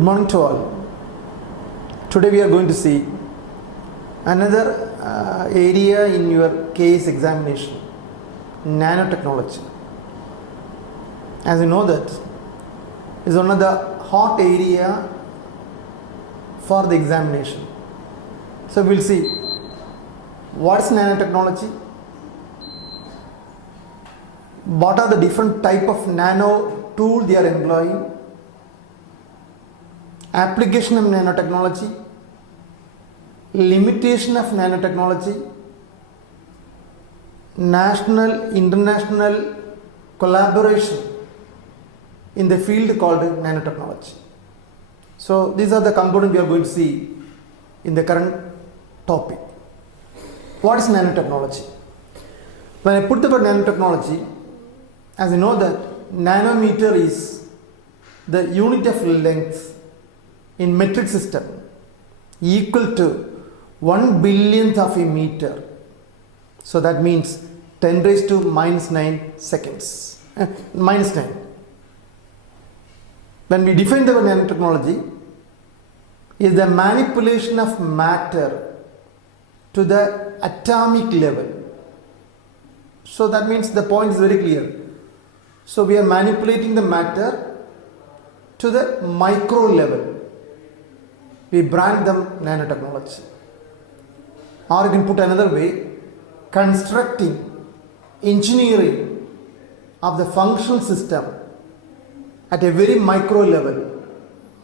Good morning to all. Today we are going to see another area in your case examination, nanotechnology. As you know that is one of the hot area for the examination. So we will see what is nanotechnology, what are the different type of nano tool they are employing, application of nanotechnology, limitation of nanotechnology, national, international collaboration in the field called nanotechnology. So these are the components we are going to see in the current topic. What is nanotechnology? When I put the word nanotechnology, as you know that nanometer is the unit of length in metric system equal to 1 billionth of a meter. So that means 10 raised to minus 9 seconds. Minus 9. When we define the word nanotechnology, is the manipulation of matter to the atomic level. So that means the point is very clear. So we are manipulating the matter to the micro level. We brand them nanotechnology. Or you can put another way, constructing, engineering of the functional system at a very micro level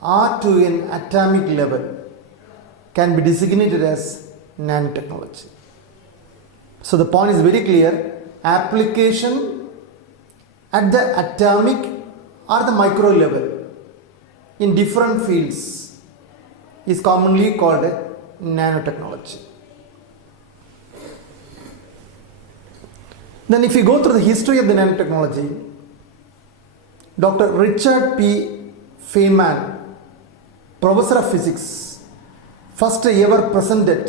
or to an atomic level can be designated as nanotechnology. So the point is very clear, application at the atomic or the micro level in different fields is commonly called nanotechnology. Then if you go through the history of the nanotechnology, Dr. Richard P. Feynman, professor of physics, first ever presented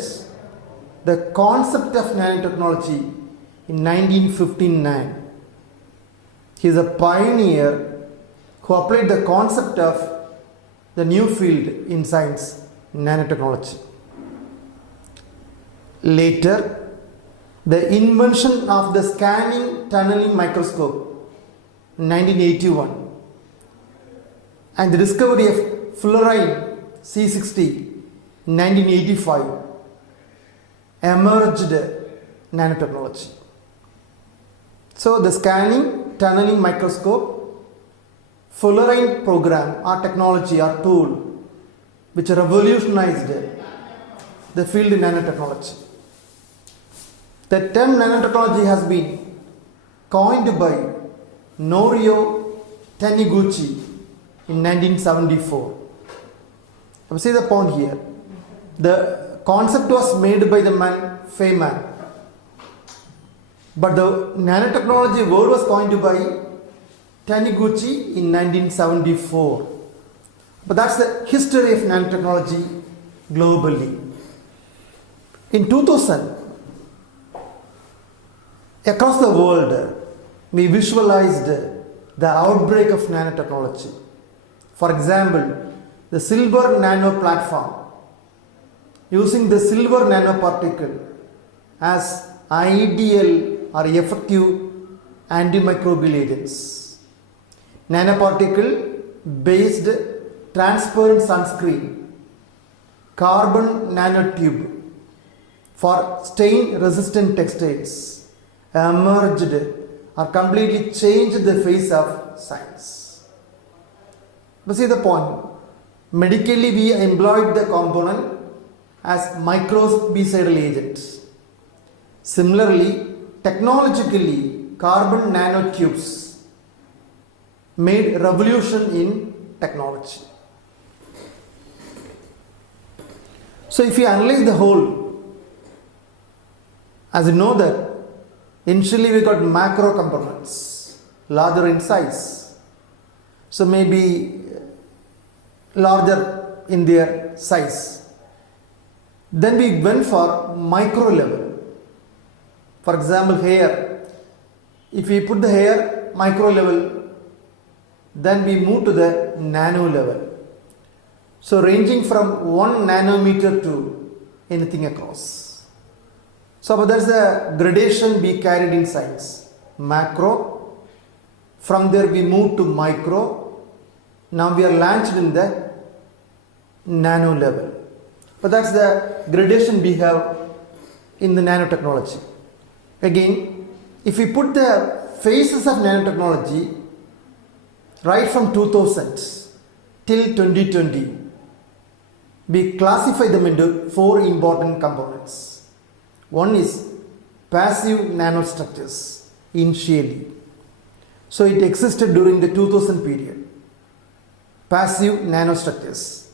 the concept of nanotechnology in 1959. He is a pioneer who applied the concept of the new field in science, nanotechnology. Later, the invention of the scanning tunneling microscope in 1981 and the discovery of fluorine C60 in 1985 emerged nanotechnology. So the scanning tunneling microscope, fluorine program or technology or tool which revolutionized the field in nanotechnology. The term nanotechnology has been coined by Norio Taniguchi in 1974. You see the point here. The concept was made by the man Feynman, but the nanotechnology word was coined by Taniguchi in 1974. But that's the history of nanotechnology globally. In 2000, across the world, we visualized the outbreak of nanotechnology. For example, the silver nano platform, using the silver nanoparticle as ideal or effective antimicrobial agents. Nanoparticle based transparent sunscreen, carbon nanotube for stain resistant textiles emerged or completely changed the face of science. But see the point, medically we employed the component as microbicidal agents. Similarly, technologically, carbon nanotubes made revolution in technology. So if you analyze the whole, as you know that initially we got macro components, larger in size. So maybe larger in their size. Then we went for micro level. For example, hair. If we put the hair micro level, then we move to the nano level. So ranging from 1 nanometer to anything across. So but there's a gradation we carried in science. Macro, from there we moved to micro, now we are launched in the nano level. But that's the gradation we have in the nanotechnology. Again, if we put the phases of nanotechnology right from 2000 till 2020, we classify them into 4 important components. One is passive nanostructures initially. So it existed during the 2000 period. Passive nanostructures.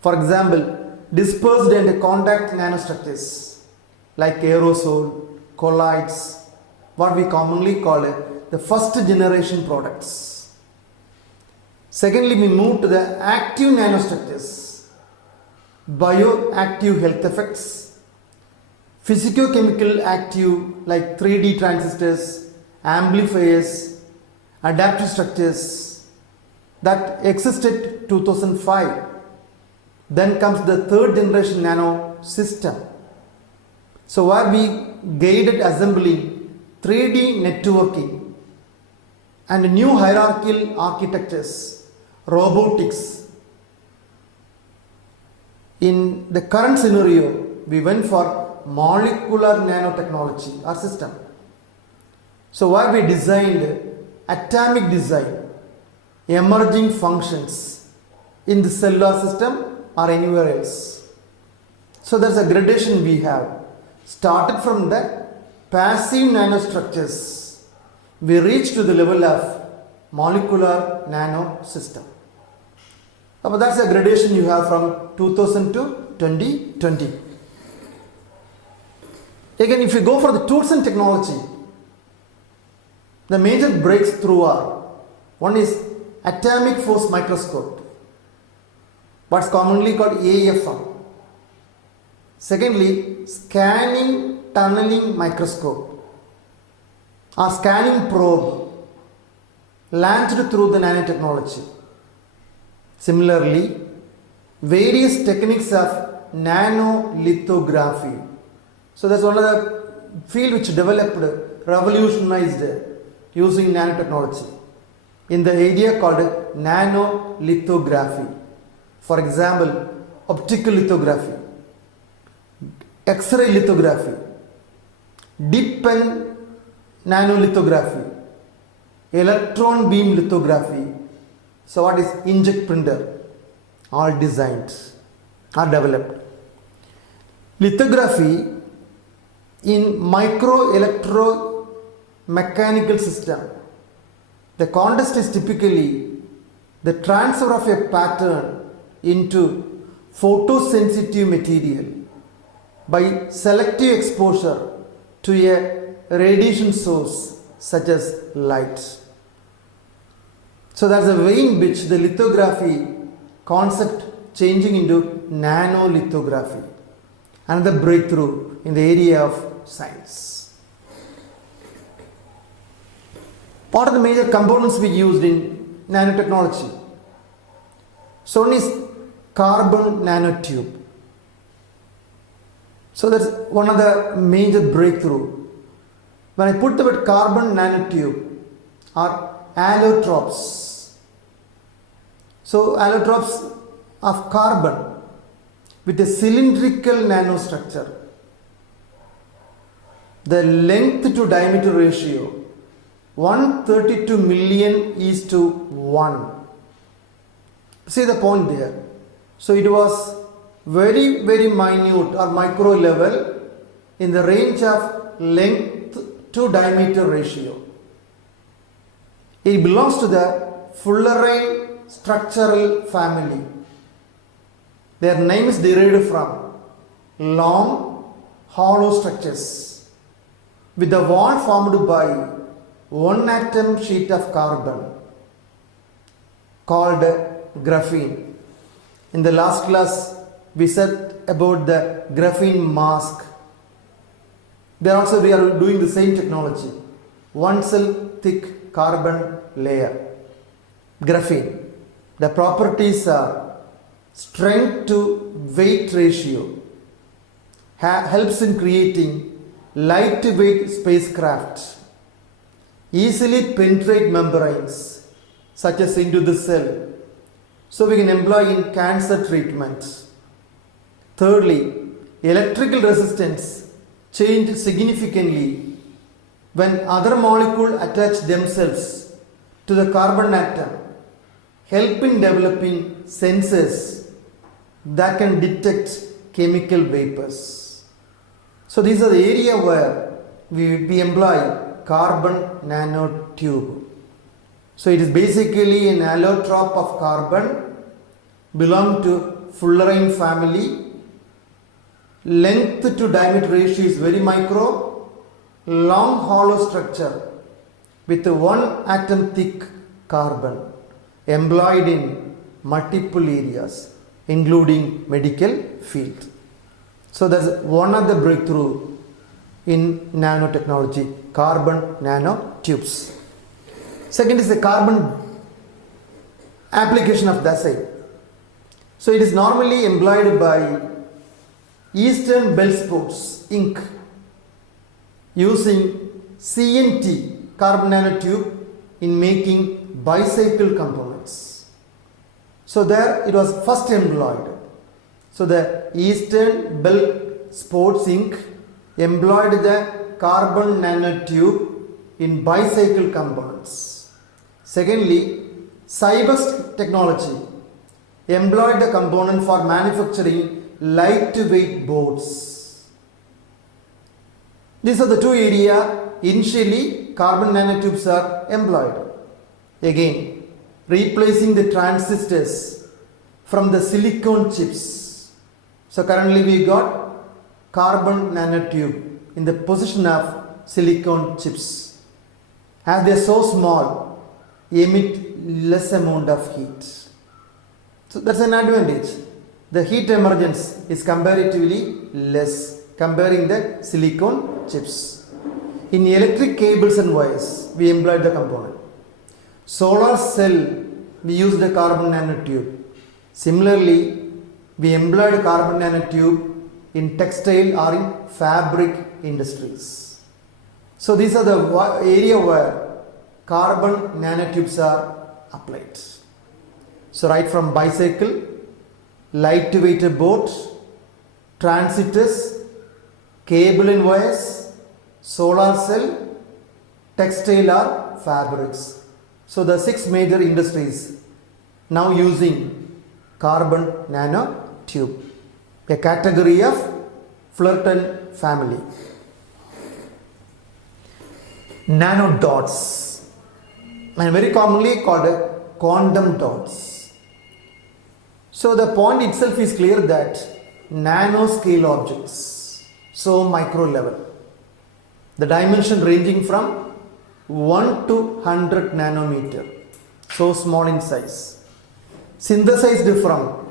For example, dispersed and contact nanostructures like aerosol, colloids, what we commonly call the first generation products. Secondly, we move to the active nanostructures, bioactive health effects, physicochemical active like 3D transistors, amplifiers, adaptive structures that existed 2005. Then comes the third generation nano system. So where we guided assembly, 3D networking and new hierarchical architectures, robotics. In the current scenario, we went for molecular nanotechnology or system. So where we designed atomic design, emerging functions in the cellular system or anywhere else. So there's a gradation we have. Started from the passive nanostructures, we reached to the level of molecular nano system. But that's a gradation you have from 2000 to 2020. Again, if you go for the tools and technology, the major breakthrough are, one is atomic force microscope, what's commonly called AFM. Secondly, scanning tunneling microscope or scanning probe launched through the nanotechnology. Similarly, various techniques of nanolithography. So that's one of the field which developed, revolutionized using nanotechnology in the area called nanolithography. For example, optical lithography, X-ray lithography, deep pen nanolithography, electron beam lithography. So what is inkjet printer? All designed or developed. Lithography in micro electro mechanical system. The context is typically the transfer of a pattern into photosensitive material by selective exposure to a radiation source such as light. So there's a way in which the lithography concept changing into nanolithography, another breakthrough in the area of science. What are the major components we used in nanotechnology? So one is carbon nanotube. So that's one of the major breakthrough. When I put the word carbon nanotube or allotropes, so allotropes of carbon with a cylindrical nanostructure, the length to diameter ratio 132 million is to 1. See the point there. So it was very minute or micro level in the range of length to diameter ratio. It belongs to the fullerene structural family. Their name is derived from long hollow structures with the wall formed by one atom sheet of carbon called graphene. In the last class we said about the graphene mask. There also we are doing the same technology. One cell thick carbon layer, graphene. The properties are strength to weight ratio helps in creating lightweight spacecraft, easily penetrate membranes such as into the cell, so we can employ in cancer treatment. Thirdly, electrical resistance changed significantly when other molecules attach themselves to the carbon atom, help in developing sensors that can detect chemical vapors. So these are the area where we employ carbon nanotube. So it is basically an allotrope of carbon, belong to fullerene family. Length to diameter ratio is very micro, long hollow structure with one atom thick carbon, employed in multiple areas including medical field. So that's one of the breakthrough in nanotechnology, carbon nanotubes. Second is the carbon application of the same. So it is normally employed by Eastern Belt Sports Inc. using CNT, carbon nanotube, in making bicycle components. So there it was first employed. So the Eastern Belt Sports Inc. employed the carbon nanotube in bicycle components. Secondly, Cyber technology employed the component for manufacturing lightweight boats. These are the two areas initially carbon nanotubes are employed. Again, replacing the transistors from the silicon chips. So currently we got carbon nanotube in the position of silicon chips. As they are so small, emit less amount of heat. So that's an advantage. The heat emergence is comparatively less comparing the silicon chips. In electric cables and wires, we employed the component. Solar cell, we use the carbon nanotube. Similarly, we employed carbon nanotube in textile or in fabric industries. So these are the area where carbon nanotubes are applied. So right from bicycle, lightweight boat, transistors, cable and wires, solar cell, textile or fabrics. So the 6 major industries now using carbon nanotube, a category of Fullerton family. Nanodots, and very commonly called quantum dots. So the point itself is clear that nanoscale objects, so micro level, the dimension ranging from 1 to 100 nanometer, so small in size, synthesized from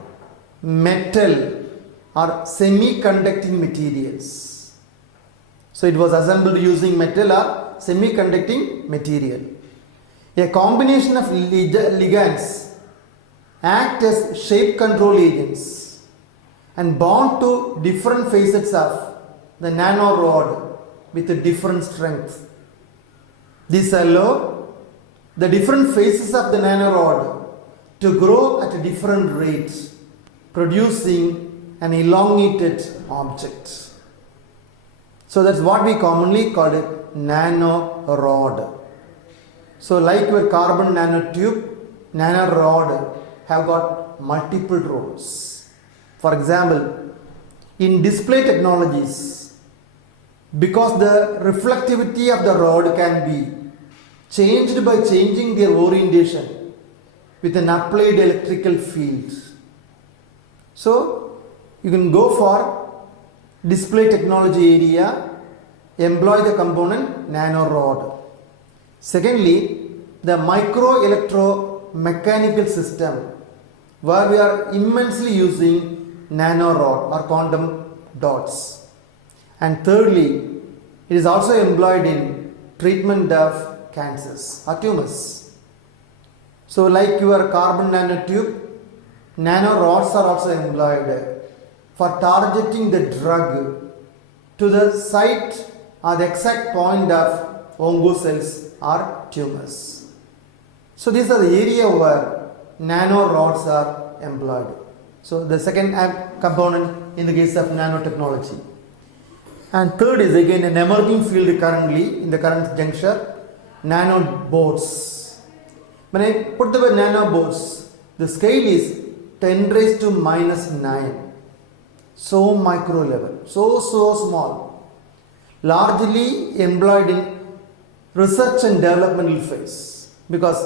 metal or semiconducting materials. So it was assembled using metal or semiconducting material. A combination of ligands act as shape control agents and bond to different facets of the nanorod with a different strength. This allows the different faces of the nanorod to grow at a different rate, producing an elongated object. So that's what we commonly call it nanorod. So like your carbon nanotube, nanorod have got multiple roles. For example, in display technologies, because the reflectivity of the rod can be changed by changing their orientation with an applied electrical field. So you can go for display technology area, employ the component nanorod. Secondly, the micro electromechanical system, where we are immensely using nanorod or quantum dots. And thirdly, it is also employed in treatment of cancers or tumors. So like your carbon nanotube, nano rods are also employed for targeting the drug to the site or the exact point of oncocells or tumors. So these are the area where nano rods are employed. So the second component in the case of nanotechnology. And third is again an emerging field currently in the current juncture, nanobots. When I put the word nanobots, the scale is 10 raised to minus 9. So micro level, so small. Largely employed in research and developmental phase, because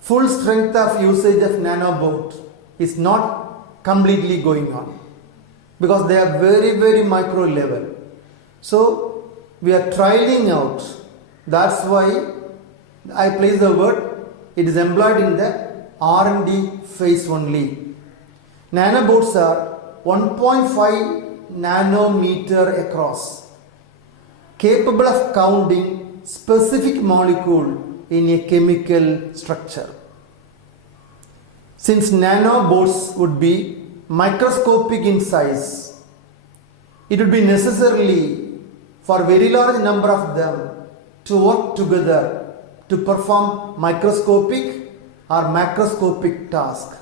full strength of usage of nanobot is not completely going on, because they are very micro level. So we are trialing out. That's why I place the word, it is employed in the R&D phase only. Nanobots are 1.5 nanometer across, capable of counting specific molecule in a chemical structure. Since nanobots would be microscopic in size, it would be necessarily for very large number of them to work together to perform microscopic or macroscopic task.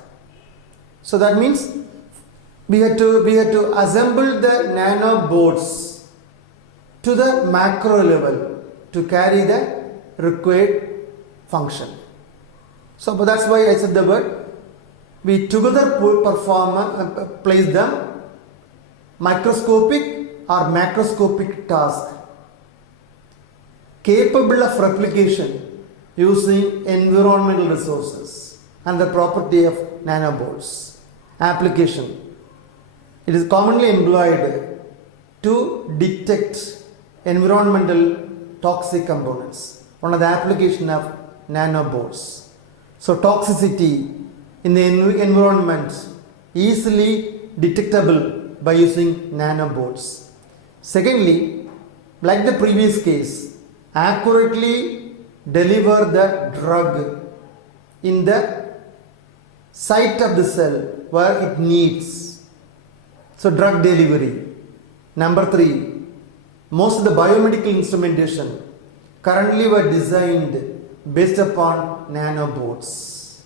So that means we had to assemble the nanobots to the macro level to carry the required function. So but that's why I said the word, we together place them microscopic or macroscopic task, capable of replication using environmental resources and the property of nanobots. Application. It is commonly employed to detect environmental toxic components. One of the application of nanobots. So toxicity in the environment easily detectable by using nanobots. Secondly, like the previous case, accurately deliver the drug in the site of the cell where it needs. So drug delivery. Number 3, most of the biomedical instrumentation currently were designed based upon nanobots.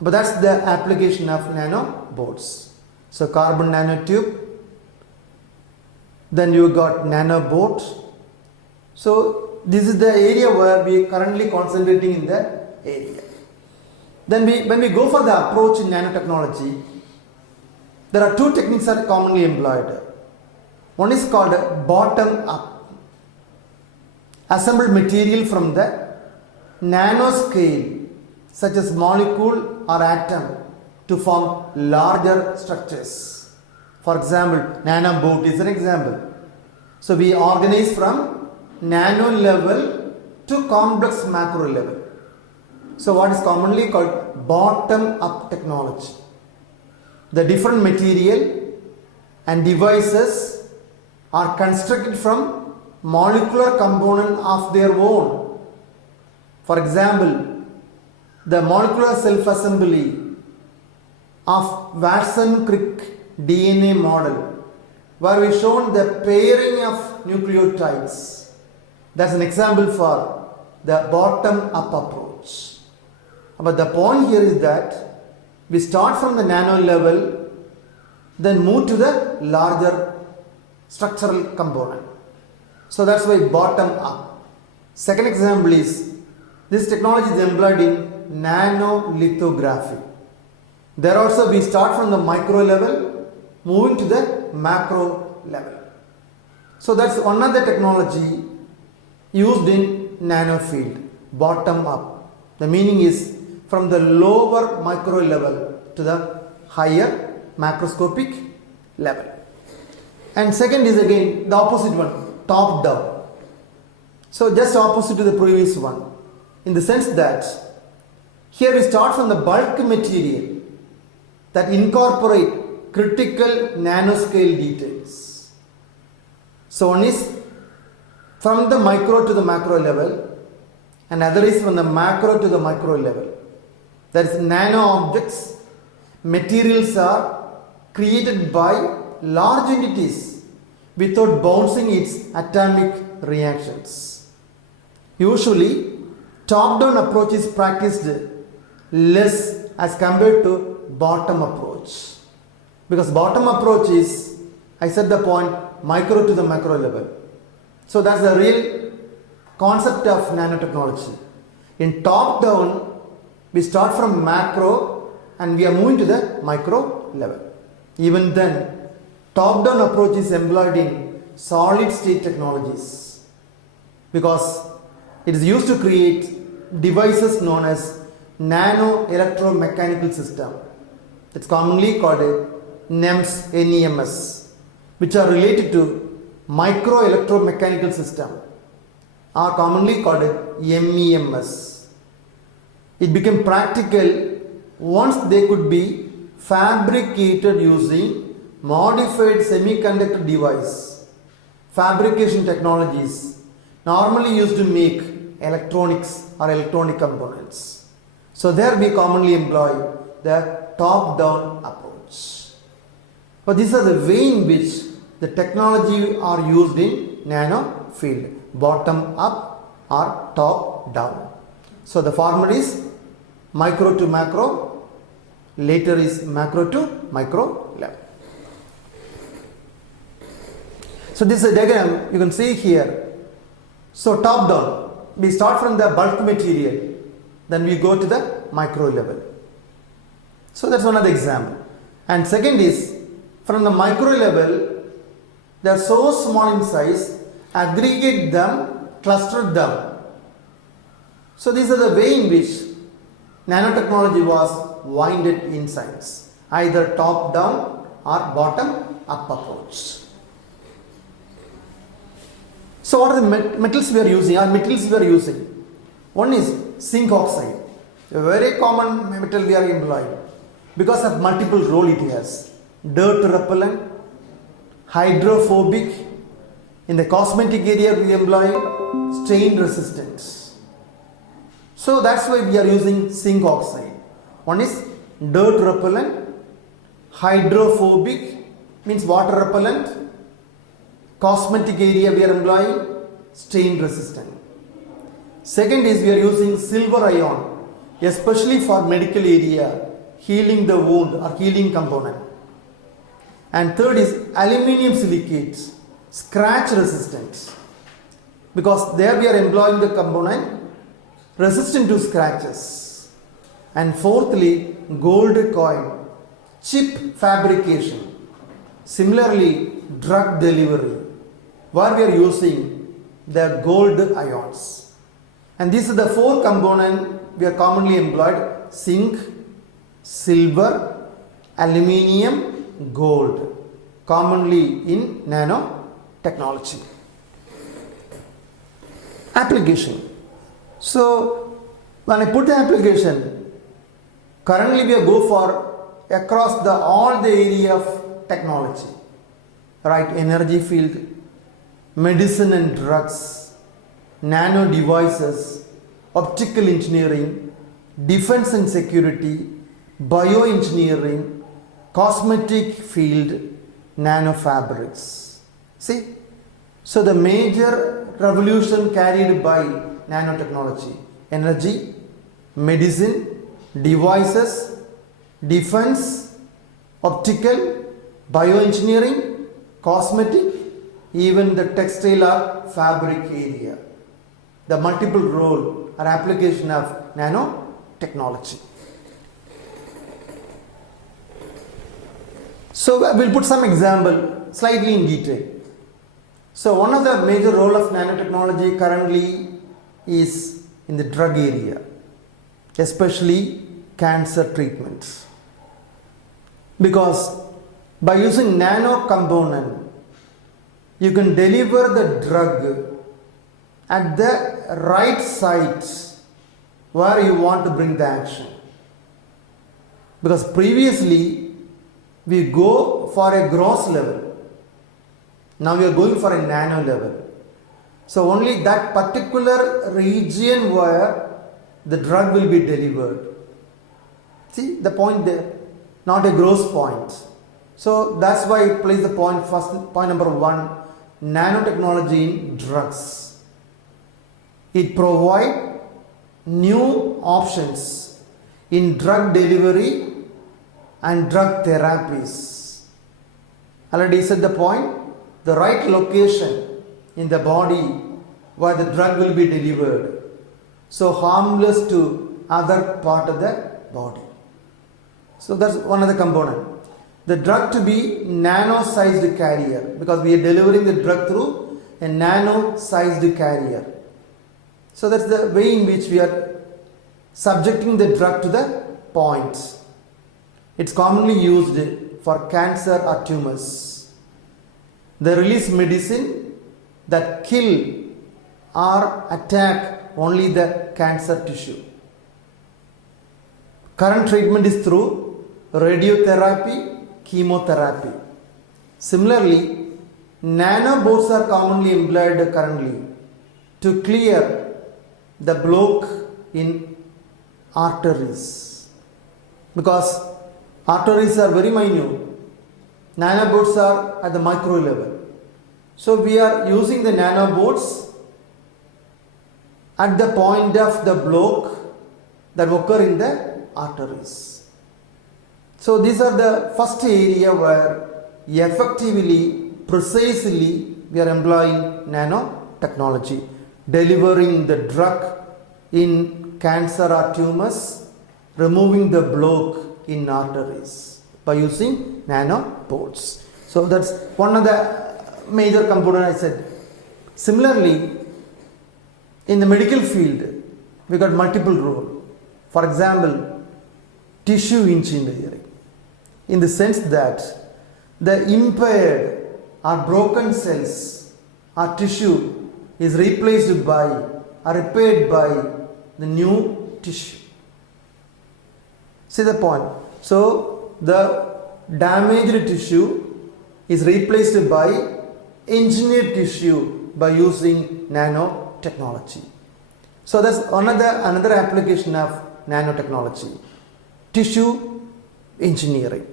But that's the application of nanobots. So carbon nanotube, then you got nanobot. So this is the area where we are currently concentrating in the area. Then when we go for the approach in nanotechnology, there are two techniques that are commonly employed. One is called bottom up. Assemble material from the nanoscale, such as molecule or atom, to form larger structures. For example, nanobot is an example. So we organize from nano level to complex macro level. So what is commonly called bottom up technology. The different material and devices are constructed from molecular component of their own. For example, the molecular self-assembly of Watson-Crick DNA model, where we shown the pairing of nucleotides. That's an example for the bottom-up approach. But the point here is that we start from the nano level, then move to the larger structural component. So that's why bottom up. Second example is, this technology is employed in nanolithography. There also we start from the micro level, moving to the macro level. So that's one of the technology used in nano field, bottom up. The meaning is from the lower micro level to the higher macroscopic level. And second is again the opposite one, top down. So just opposite to the previous one, in the sense that here we start from the bulk material that incorporate critical nanoscale details. So one is from the micro to the macro level, and other is from the macro to the micro level. That is nano objects materials are created by large entities without bouncing its atomic reactions. Usually, top-down approach is practiced less as compared to bottom approach. Because bottom approach is, I said the point, micro to the macro level. So that's the real concept of nanotechnology. In top down, we start from macro and we are moving to the micro level. Even then, top down approach is employed in solid state technologies because it is used to create devices known as nano electromechanical system. It's commonly called NEMS, which are related to micro electromechanical system, are commonly called MEMS. It became practical once they could be fabricated using modified semiconductor device fabrication technologies normally used to make electronics or electronic components. So there we commonly employ the top-down approach. But these are the way in which the technology are used in nano field, bottom up or top down. So the former is micro to macro, later is macro to micro level. So this is a diagram you can see here. So top down, we start from the bulk material, then we go to the micro level. So that's one of the example. And second is, from the micro level, they are so small in size, aggregate them, cluster them. So these are the way in which nanotechnology was winded in science, either top down or bottom up approach. So what are the metals we are using, or materials we are using? One is zinc oxide, a very common metal we are employing because of multiple role it has. Dirt repellent, hydrophobic, in the cosmetic area we employ stain resistant. So that's why we are using zinc oxide. One is dirt repellent, hydrophobic means water repellent, cosmetic area we are employing stain resistant. Second is we are using silver ion, especially for medical area, healing the wound or healing component. And third is aluminium silicates, scratch resistant, because there we are employing the component resistant to scratches. And fourthly, gold coin, chip fabrication, similarly drug delivery, where we are using the gold ions. And these are the four components we are commonly employed: zinc, silver, aluminium, gold, commonly in nanotechnology. Application. So when I put the application, currently we go for across all the area of technology, right? Energy field, medicine and drugs, nano devices, optical engineering, defense and security, bioengineering, cosmetic field, nanofabrics. See? So the major revolution carried by nanotechnology: energy, medicine, devices, defense, optical, bioengineering, cosmetic, even the textile or fabric area. The multiple role or application of nanotechnology. So we'll put some example slightly in detail. So one of the major role of nanotechnology currently is in the drug area, especially cancer treatments. Because by using nano component, you can deliver the drug at the right site where you want to bring the action. Because previously we go for a gross level, now we are going for a nano level. So only that particular region where the drug will be delivered. See the point there. not a gross point. So that's why I place the point first, point number 1, nanotechnology in drugs. It provides new options in drug delivery and drug therapies. Already said the point, the right location in the body where the drug will be delivered, so harmless to other part of the body. So that's one of the component. The drug to be nano-sized carrier, because we are delivering the drug through a nano-sized carrier. So that's the way in which we are subjecting the drug to the points. It's commonly used for cancer or tumors. They release medicine that kill or attack only the cancer tissue. Current treatment is through radiotherapy, chemotherapy. Similarly, nanobots are commonly employed currently to clear the block in arteries, because arteries are very minute. Nanobots are at the micro level. So we are using the nanobots at the point of the block that occur in the arteries. So these are the first area where effectively, precisely we are employing nanotechnology, delivering the drug in cancer or tumors, removing the block in arteries by using nanobots. So that's one of the major component I said. Similarly, in the medical field, we got multiple roles. For example, tissue engineering, in the sense that the impaired or broken cells or tissue is replaced by or repaired by the new tissue. See the point? So the damaged tissue is replaced by engineered tissue by using nanotechnology. So that's another application of nanotechnology, tissue engineering.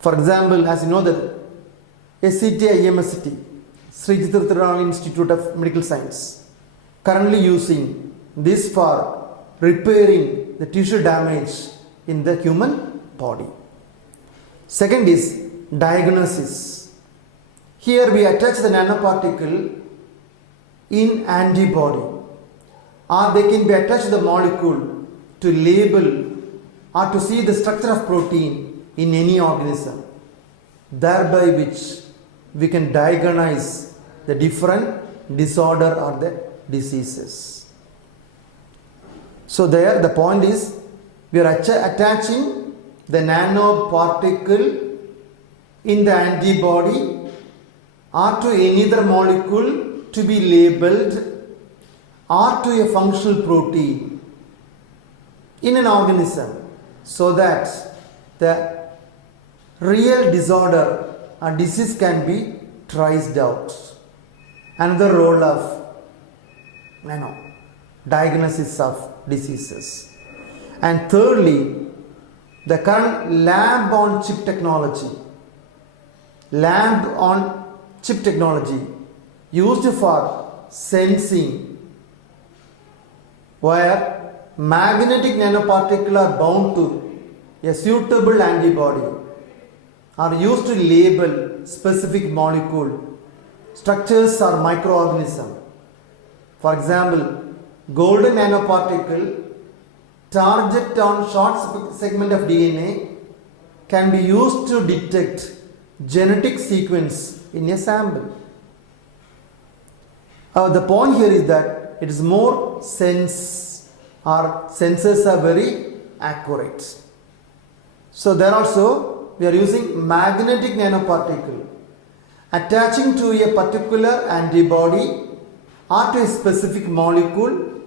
For example, as you know that SCT-IMST, Sri Chitrathirani Institute of Medical Science, currently using this for repairing the tissue damage in the human body. Second is diagnosis. Here we attach the nanoparticle in antibody, or they can be attached to the molecule to label or to see the structure of protein in any organism, thereby which we can diagnose the different disorder or the diseases. So there the point is, we are attaching the nanoparticle in the antibody or to any other molecule to be labeled or to a functional protein in an organism, so that the real disorder or disease can be traced out. Another role of diagnosis of diseases. And thirdly, the current lab on chip technology used for sensing, where magnetic nanoparticles are bound to a suitable antibody, are used to label specific molecule, structures or microorganism. For example, golden nanoparticle target on short segment of DNA can be used to detect genetic sequence in a sample. The point here is that it is more sense, or sensors are very accurate. So there also we are using magnetic nanoparticle attaching to a particular antibody or to a specific molecule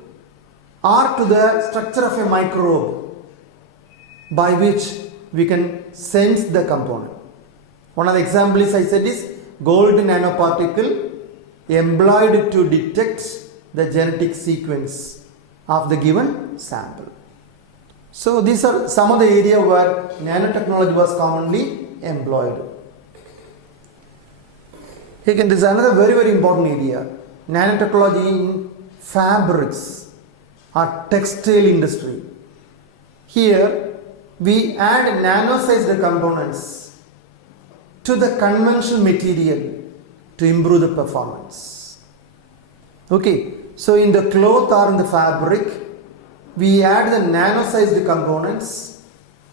or to the structure of a microbe, by which we can sense the component. One of the examples I said is gold nanoparticle employed to detect the genetic sequence of the given sample. So these are some of the area where nanotechnology was commonly employed. Again, this is another very important area. Nanotechnology in fabrics or textile industry. Here we add nano-sized components to the conventional material to improve the performance. Okay, so in the cloth or in the fabric, we add the nano-sized components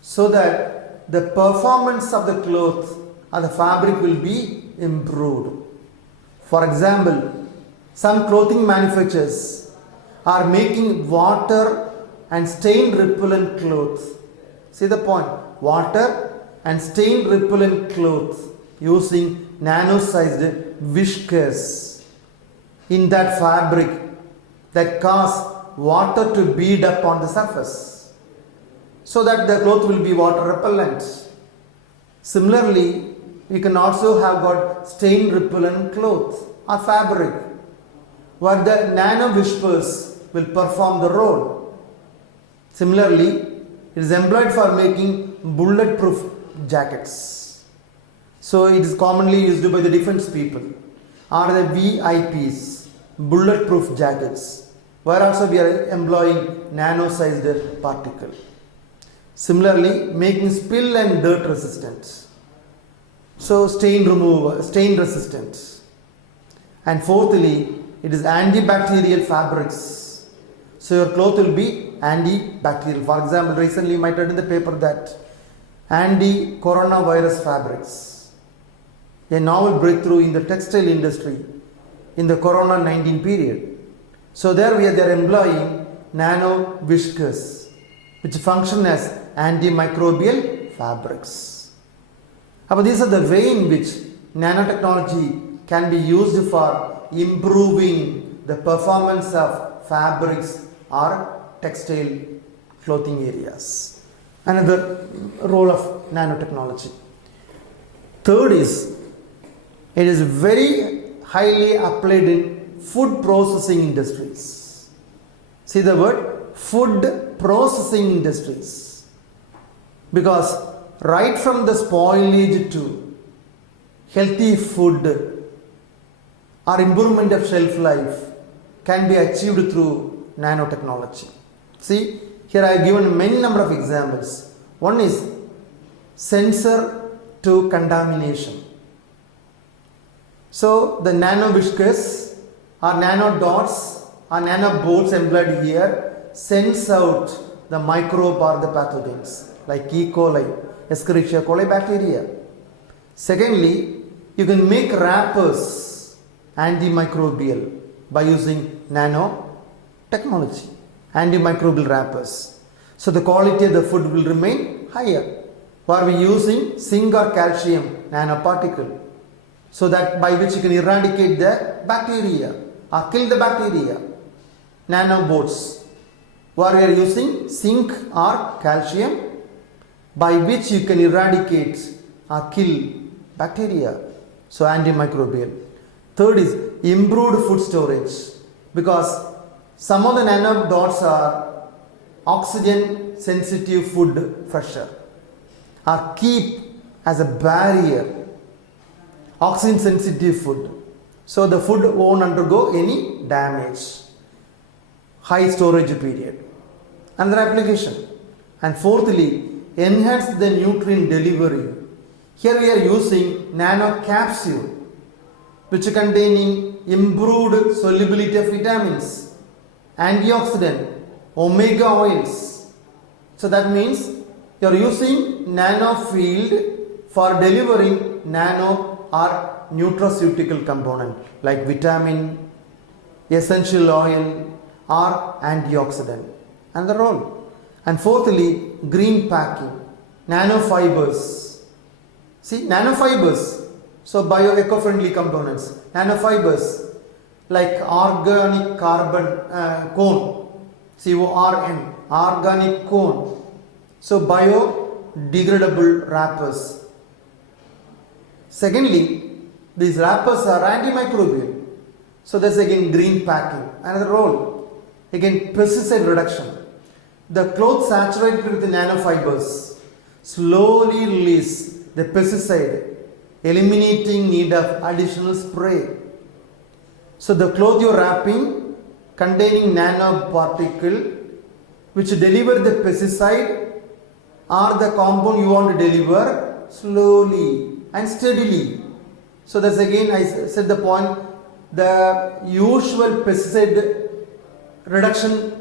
so that the performance of the cloth or the fabric will be improved. For example, some clothing manufacturers are making water and stain repellent clothes. See the point? Water and stain repellent clothes using nano-sized whiskers in that fabric that cause water to bead up on the surface so that the cloth will be water repellent. Similarly, we can also have got stain repellent cloth or fabric where the nano whiskers will perform the role. Similarly, it is employed for making bulletproof jackets. So it is commonly used by the defense people or the VIPs, bulletproof jackets, where also we are employing nano-sized particle. Similarly, making spill and dirt resistant. So stain remover, stain resistant. And fourthly, it is antibacterial fabrics. So your cloth will be antibacterial. For example, recently you might read in the paper that anti-coronavirus fabrics, a novel breakthrough in the textile industry in the Corona-19 period. So there we are employing nano whiskers which function as antimicrobial fabrics. But these are the way in which nanotechnology can be used for improving the performance of fabrics or textile clothing areas. Another role of nanotechnology. Third is, it is very highly applied in food processing industries. See the word food processing industries, because right from the spoilage to healthy food or improvement of shelf life can be achieved through nanotechnology. See, here I have given many number of examples. One is sensor to contamination. So the nano whiskers or nano dots or nano boards employed here sends out the microbe or the pathogens like E. coli, Escherichia coli bacteria. Secondly, you can make wrappers antimicrobial by using nanotechnology, antimicrobial wrappers. So the quality of the food will remain higher. Where we using zinc or calcium nanoparticle, so that by which you can eradicate the bacteria or kill the bacteria. Nanobots, where we are using zinc or calcium, by which you can eradicate or kill bacteria. So antimicrobial. Third is improved food storage, because some of the nano dots are oxygen sensitive food fresher or keep as a barrier oxygen sensitive food, so the food won't undergo any damage. High storage period. Another application. And fourthly, enhance the nutrient delivery. Here we are using nano capsule which are containing improved solubility of vitamins, antioxidant, omega oils. So that means you are using nano field for delivering nano or nutraceutical component like vitamin, essential oil or antioxidant, and the role. And fourthly, green packing, nanofibers. See, nanofibers, so bio eco-friendly components, nanofibers like organic carbon cone, CORN, organic cone, so biodegradable wrappers. Secondly, these wrappers are antimicrobial, so that's again green packing. Another role, again pesticide reduction. the cloth saturated with nanofibers slowly release the pesticide, eliminating need of additional spray. So the cloth you're wrapping containing nanoparticle which deliver the pesticide or the compound you want to deliver slowly and steadily. So that's again I said the point, the usual pesticide reduction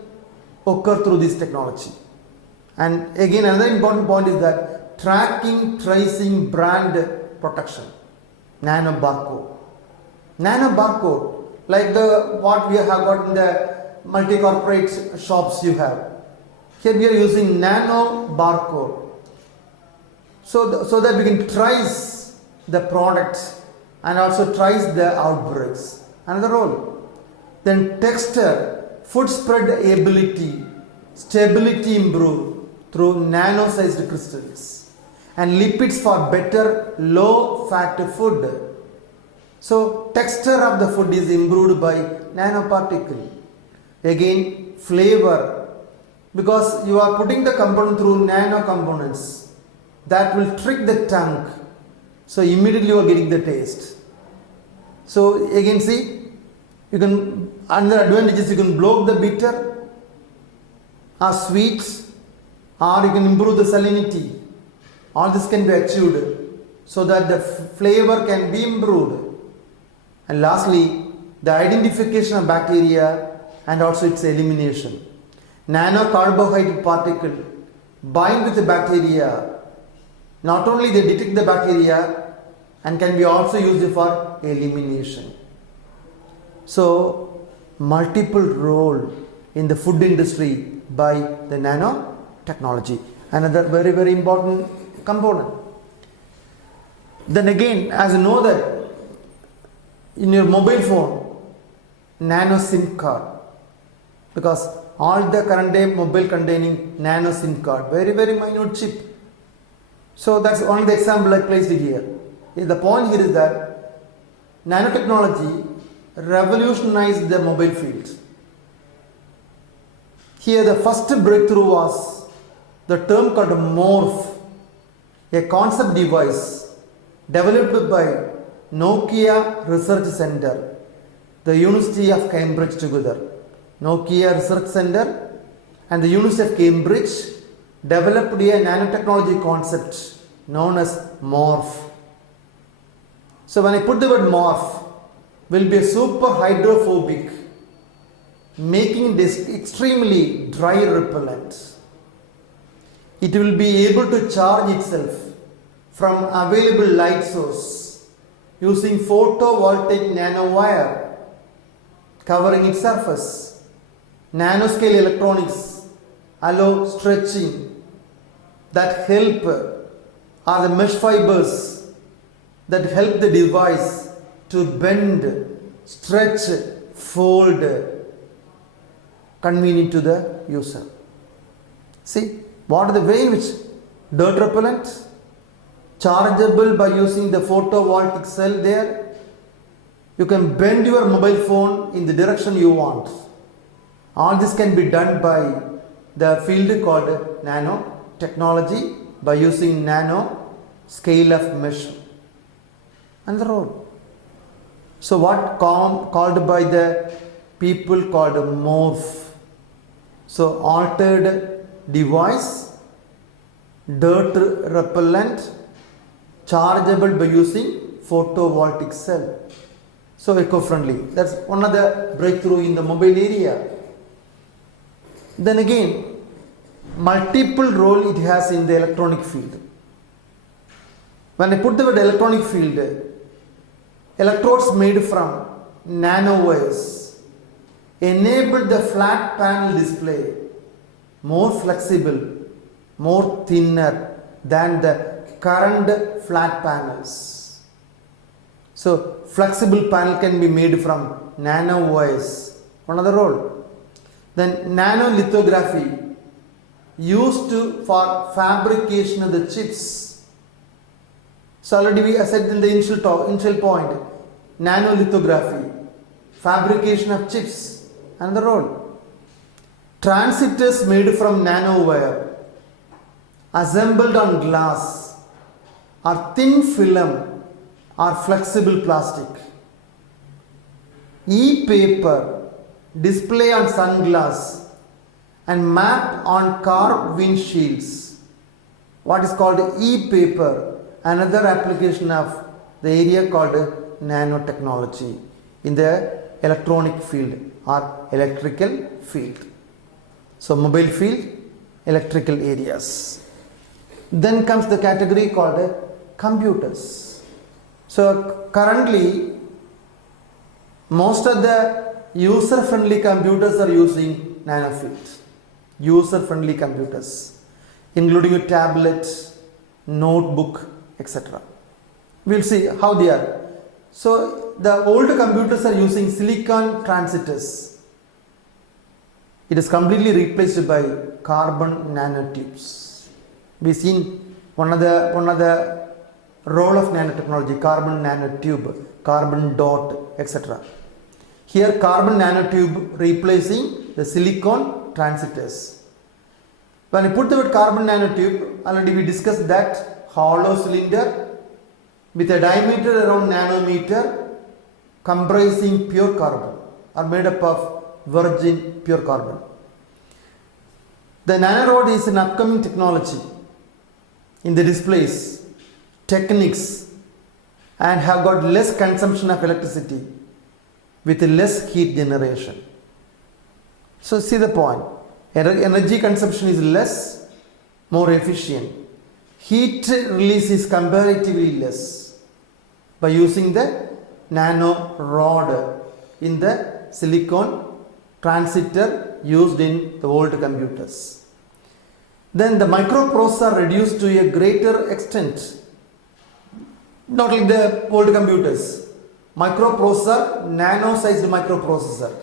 occur through this technology. And again another important point is that tracking, tracing, brand protection, nano barcode. Nano barcode, like the what we have got in the multi-corporate shops you have. Here we are using nano barcode. So that we can trace the product and also trace the outbreaks. Another role. Then texture, food spread ability, stability improve through nano-sized crystals, and lipids for better low-fat food. So texture of the food is improved by nanoparticle. Again, flavor, because you are putting the component through nano components that will trick the tongue. So immediately you are getting the taste. So again see, you can, another advantage is you can block the bitter or sweet, or you can improve the salinity. All this can be achieved so that the flavor can be improved. And lastly, the identification of bacteria and also its elimination. Nano carbohydrate particle bind with the bacteria. Not only they detect the bacteria and can be also used for elimination. So multiple role in the food industry by the nanotechnology. Another very, very important component. Then again, as you know that in your mobile phone, nano SIM card, because all the current day mobile containing nano SIM card, very, very minute chip. So that's one of the example I placed here. The point here is that nanotechnology revolutionized the mobile field. Here the first breakthrough was the term called morph, a concept device developed by Nokia Research Center, the University of Cambridge together. Nokia Research Center and the University of Cambridge developed a nanotechnology concept known as morph. So when I put the word morph, will be a super hydrophobic, making this extremely dry repellent. It will be able to charge itself from available light source using photovoltaic nanowire covering its surface. Nanoscale electronics allow stretching that help, are the mesh fibers that help the device to bend, stretch, fold, convenient to the user. See, what are the way in which dirt repellent, chargeable by using the photovoltaic cell there. You can bend your mobile phone in the direction you want. All this can be done by the field called nanotechnology by using nano scale of mesh and the role. So what called by the people called morph. So altered device, dirt repellent, chargeable by using photovoltaic cell. So eco-friendly. That's one of the breakthrough in the mobile area. Then again, multiple role it has in the electronic field. When I put the word electronic field, electrodes made from nanowires enable the flat panel display more flexible, more thinner than the current flat panels. So flexible panel can be made from nanowires. Another role. Then nanolithography used for fabrication of the chips. So already we said in the initial point, nanolithography, fabrication of chips, another role. transistors made from nanowire assembled on glass or thin film or flexible plastic. E-paper display on sunglass and map on car windshields. What is called e-paper, another application of the area called nanotechnology in the electronic field or electrical field. So mobile field, electrical areas. Then comes the category called computers. So currently most of the user-friendly computers are using nanofield. User-friendly computers, including a tablet, notebook, etc. We'll see how they are. So the old computers are using silicon transistors. It is completely replaced by carbon nanotubes. We've seen one of the role of nanotechnology, carbon nanotube, carbon dot, etc. Here carbon nanotube replacing the silicon transistors. When I put the word carbon nanotube, already we discussed that hollow cylinder with a diameter around nanometer comprising pure carbon or made up of virgin pure carbon. The nanorod is an upcoming technology in the displays, techniques, and have got less consumption of electricity with less heat generation. So see the point. Energy consumption is less, more efficient. Heat release is comparatively less by using the nano rod in the silicon transistor used in the old computers. Then the microprocessor reduced to a greater extent, not like the old computers. Microprocessor, nano-sized microprocessor.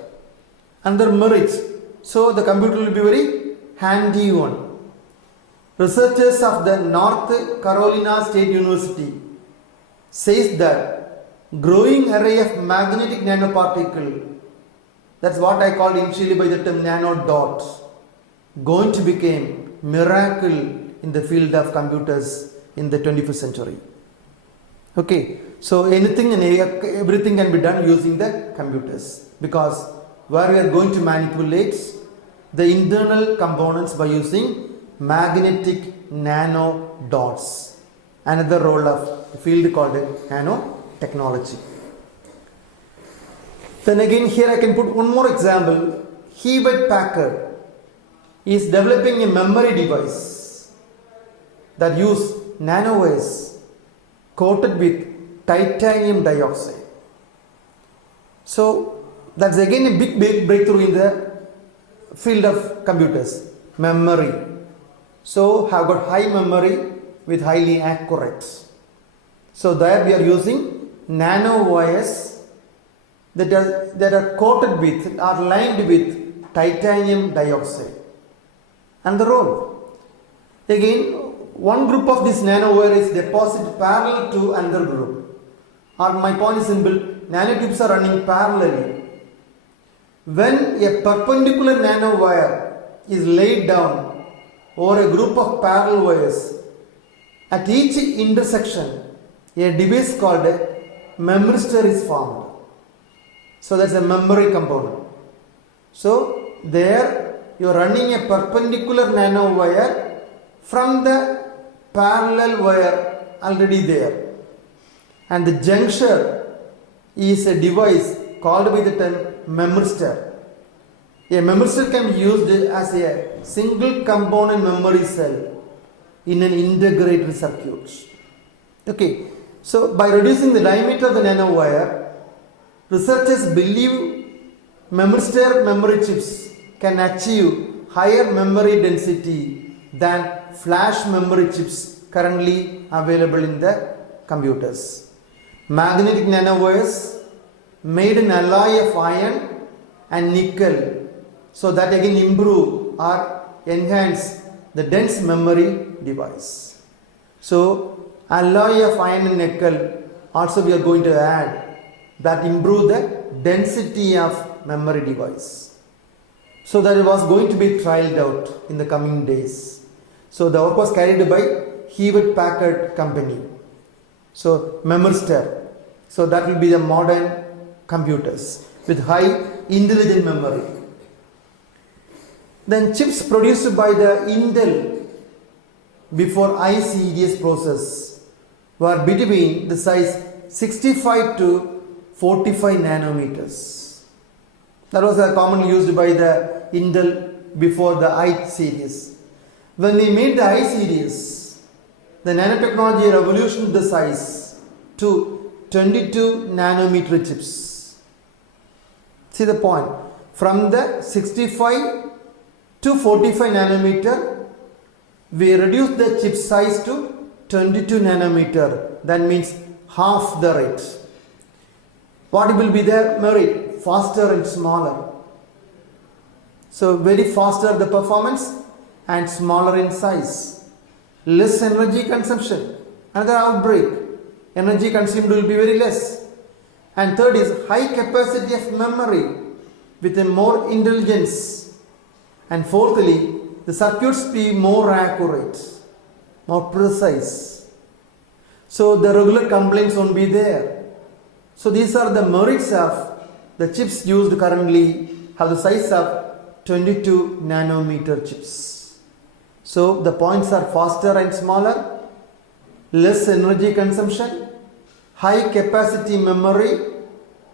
Under merit, so the computer will be very handy one. Researchers of the North Carolina State University says that growing array of magnetic nanoparticle, that's what I called initially by the term nanodot, going to become miracle in the field of computers in the 21st century. Okay, so anything and everything can be done using the computers, because where we are going to manipulate the internal components by using magnetic nanodots, another role of the field called nanotechnology. Then again here I can put one more example. Hewlett-Packard is developing a memory device that use nanowires coated with titanium dioxide. So that's again a big breakthrough in the field of computers, memory. So have got high memory with highly accurate. So there we are using nanowires that are coated with, are lined with titanium dioxide. And the role, again, one group of this nanowire is deposited parallel to another group. Or my point is simple, nanotubes are running parallelly. When a perpendicular nanowire is laid down over a group of parallel wires, at each intersection a device called a memristor is formed. So that's a memory component. So there you are running a perpendicular nanowire from the parallel wire already there, and the juncture is a device called by the term memristor. A memristor can be used as a single component memory cell in an integrated circuit. Okay, so by reducing the diameter of the nanowire, researchers believe memristor memory chips can achieve higher memory density than flash memory chips currently available in the computers. Magnetic nanowires made an alloy of iron and nickel, so that again improve or enhance the dense memory device. So alloy of iron and nickel also we are going to add, that improve the density of memory device. So that it was going to be trialed out in the coming days. So the work was carried by Hewlett Packard Company. So Memristar. So that will be the modern computers with high intelligent memory. Then chips produced by the Intel before I series process were between the size 65 to 45 nanometers. That was commonly used by the Intel before the I series. When we made the I series, the nanotechnology revolutionized the size to 22 nanometer chips. See the point? From the 65 to 45 nanometer, we reduced the chip size to 22 nanometer. That means half the rate. What will be the merit? Faster and smaller. So very faster the performance and smaller in size. Less energy consumption. Another outbreak. Energy consumed will be very less. And third is high capacity of memory with a more intelligence. And fourthly, the circuits be more accurate, more precise. So the regular complaints won't be there. So these are the merits of the chips used currently have the size of 22 nanometer chips. So the points are faster and smaller, less energy consumption, high capacity memory,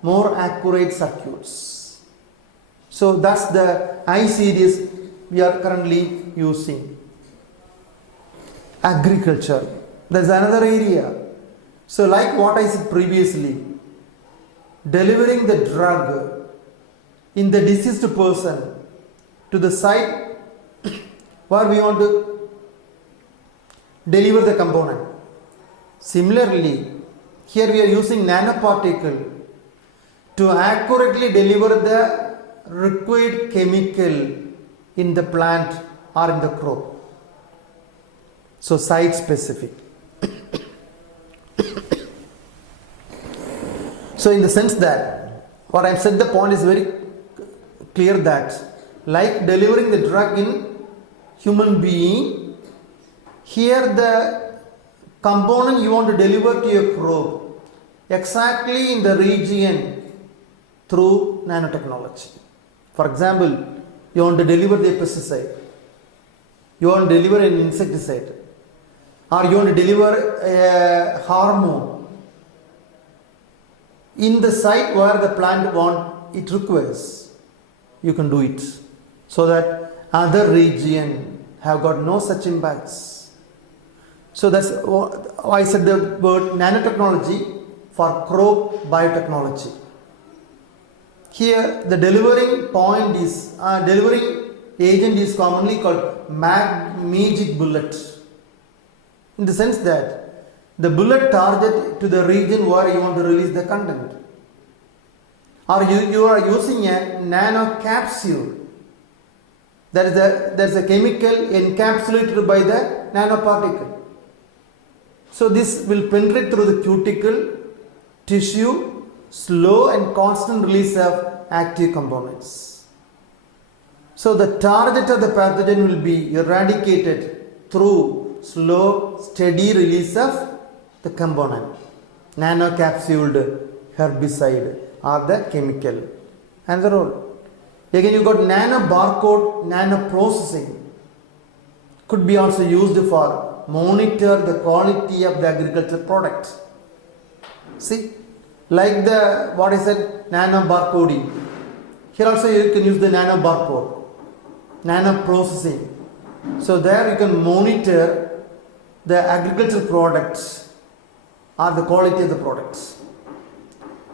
more accurate circuits. So that's the I series we are currently using. Agriculture. There's another area. So like what I said previously, delivering the drug in the deceased person to the site where we want to deliver the component. Similarly, here we are using nanoparticle to accurately deliver the required chemical in the plant or in the crop. So site specific. So in the sense that what I've said, the point is very clear that like delivering the drug in human being, here the component you want to deliver to your crop exactly in the region through nanotechnology. For example, you want to deliver the pesticide, you want to deliver an insecticide, or you want to deliver a hormone in the site where the plant it requires, you can do it so that other region have got no such impacts. So that's why I said the word nanotechnology for crop biotechnology. Here the delivering point is, delivering agent is commonly called magic bullet. In the sense that the bullet target to the region where you want to release the content. Or you are using a nano capsule. There is a chemical encapsulated by the nanoparticle. So this will penetrate through the cuticle, tissue, slow and constant release of active components. So the target of the pathogen will be eradicated through slow, steady release of the component. Nano-capsuled herbicide or the chemical. Another role. Again, you got nano barcode, nano processing. Could be also used for monitor the quality of the agricultural product. See, like what I said, nano barcoding. Here also you can use the nano barcode, nano processing. So there you can monitor the agricultural products or the quality of the products.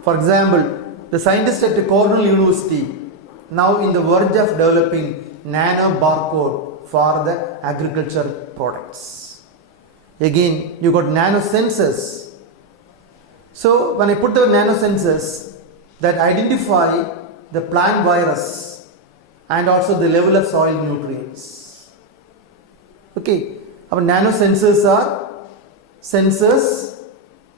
For example, the scientists at Cornell University now in the verge of developing nano barcode for the agriculture products. Again, you got nano sensors. So when I put the nano sensors that identify the plant virus and also the level of soil nutrients. Okay, our nano sensors are sensors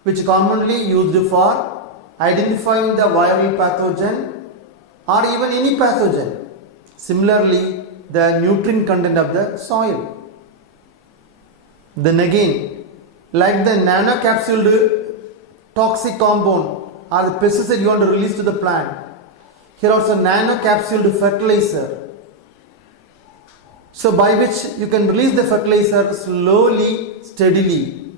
which commonly used for identifying the viral pathogen or even any pathogen. Similarly, the nutrient content of the soil. Then again, like the nanocapsuled toxic compound or the pesticide you want to release to the plant, here also nanocapsuled fertilizer. So by which you can release the fertilizer slowly, steadily,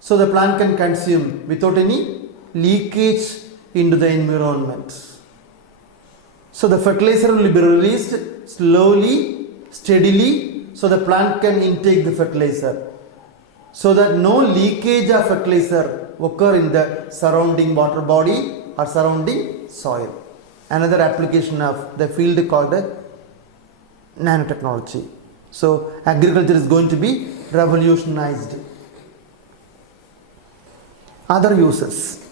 so the plant can consume without any leakage into the environment. So the fertilizer will be released slowly, steadily, so the plant can intake the fertilizer, so that no leakage of fertilizer occur in the surrounding water body or surrounding soil. Another application of the field called nanotechnology. So agriculture is going to be revolutionized. Other uses.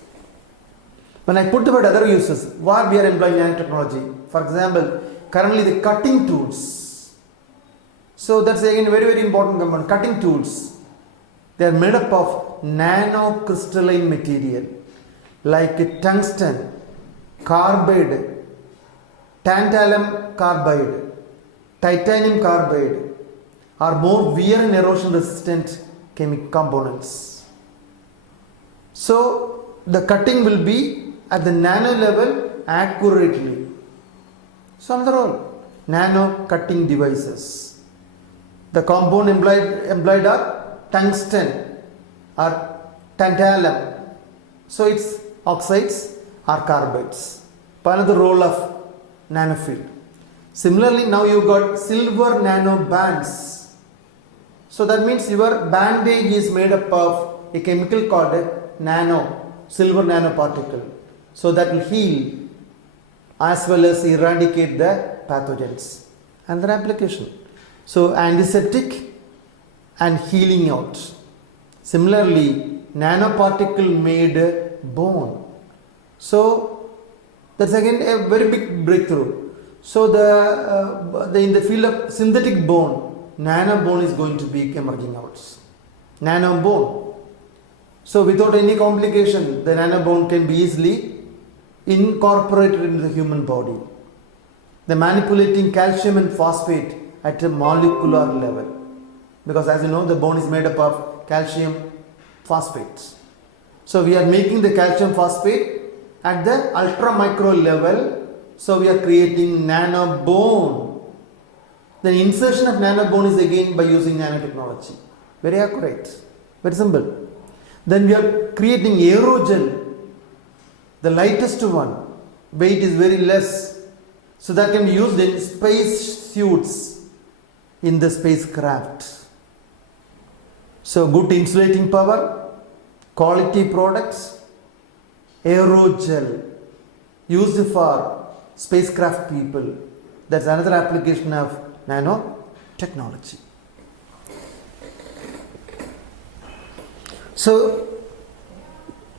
When I put the word other uses, what we are employing nanotechnology? For example, currently the cutting tools. So that's again very, very important component. Cutting tools. They are made up of nanocrystalline material like tungsten, carbide, tantalum carbide, titanium carbide are more wear and erosion resistant chemical components. So the cutting will be at the nano level accurately. So another all nano cutting devices. The compound employed are tungsten or tantalum. So it's oxides or carbides. Another role of nanofield. Similarly, now you got silver nano bands. So that means your bandage is made up of a chemical called nano, silver nanoparticle. So that will heal as well as eradicate the pathogens. Another application. So antiseptic and healing out. Similarly, nanoparticle made bone. So that's again a very big breakthrough. So in the field of synthetic bone, nano bone is going to be emerging out. Nano bone. So without any complication, the nano bone can be easily incorporated into the human body. The manipulating calcium and phosphate at a molecular level. Because as you know, the bone is made up of calcium phosphates. So we are making the calcium phosphate at the ultra micro level. So we are creating nano bone. The insertion of nano bone is again by using nanotechnology. Very accurate, very simple. Then we are creating aerogel, the lightest one. Weight is very less. So that can be used in space suits in the spacecraft. So good insulating power, quality products, aerogel used for spacecraft people. That's another application of nanotechnology. So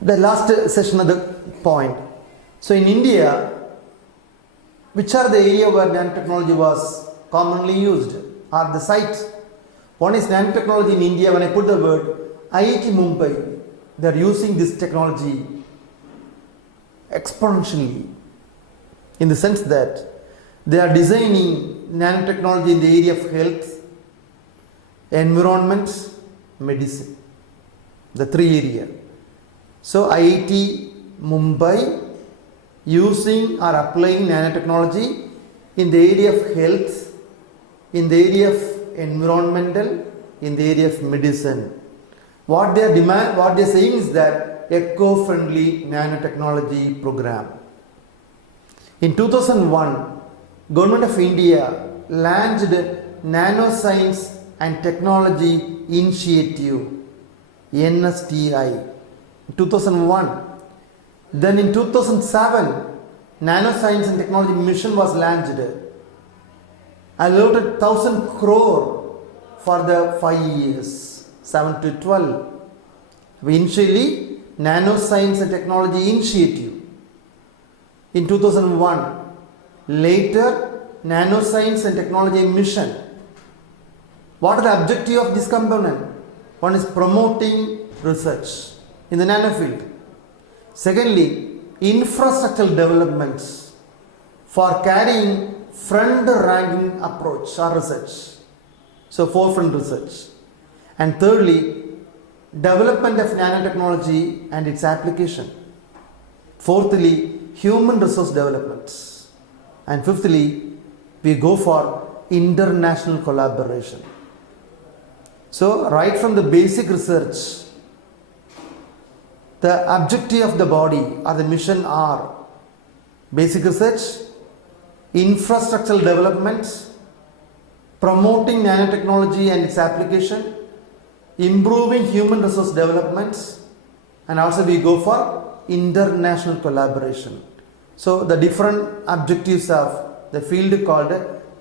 the last session of the point. So in India, which are the area where nanotechnology was commonly used, or the sites? One is nanotechnology in India. When I put the word IIT Mumbai, they are using this technology exponentially, in the sense that they are designing nanotechnology in the area of health, environment, medicine, the three areas. So IIT Mumbai using or applying nanotechnology in the area of health, in the area of environmental, in the area of medicine. What they are saying is that eco-friendly nanotechnology program. In 2001, Government of India launched Nanoscience and Technology Initiative, NSTI, 2001. Then in 2007, Nanoscience and Technology Mission was launched, allotted 1,000 crore for the 5 years, 7 to 12. Initially, Nanoscience and Technology Initiative in 2001. Later, Nanoscience and Technology Mission. What is the objective of this component? One is promoting research in the nano field. Secondly, infrastructural developments for carrying front-ranking approach or research. So forefront research. And thirdly, development of nanotechnology and its application. Fourthly, human resource development. And fifthly, we go for international collaboration. So right from the basic research, the objective of the body or the mission are basic research, infrastructural development, promoting nanotechnology and its application, improving human resource development, and also we go for international collaboration. So the different objectives of the field called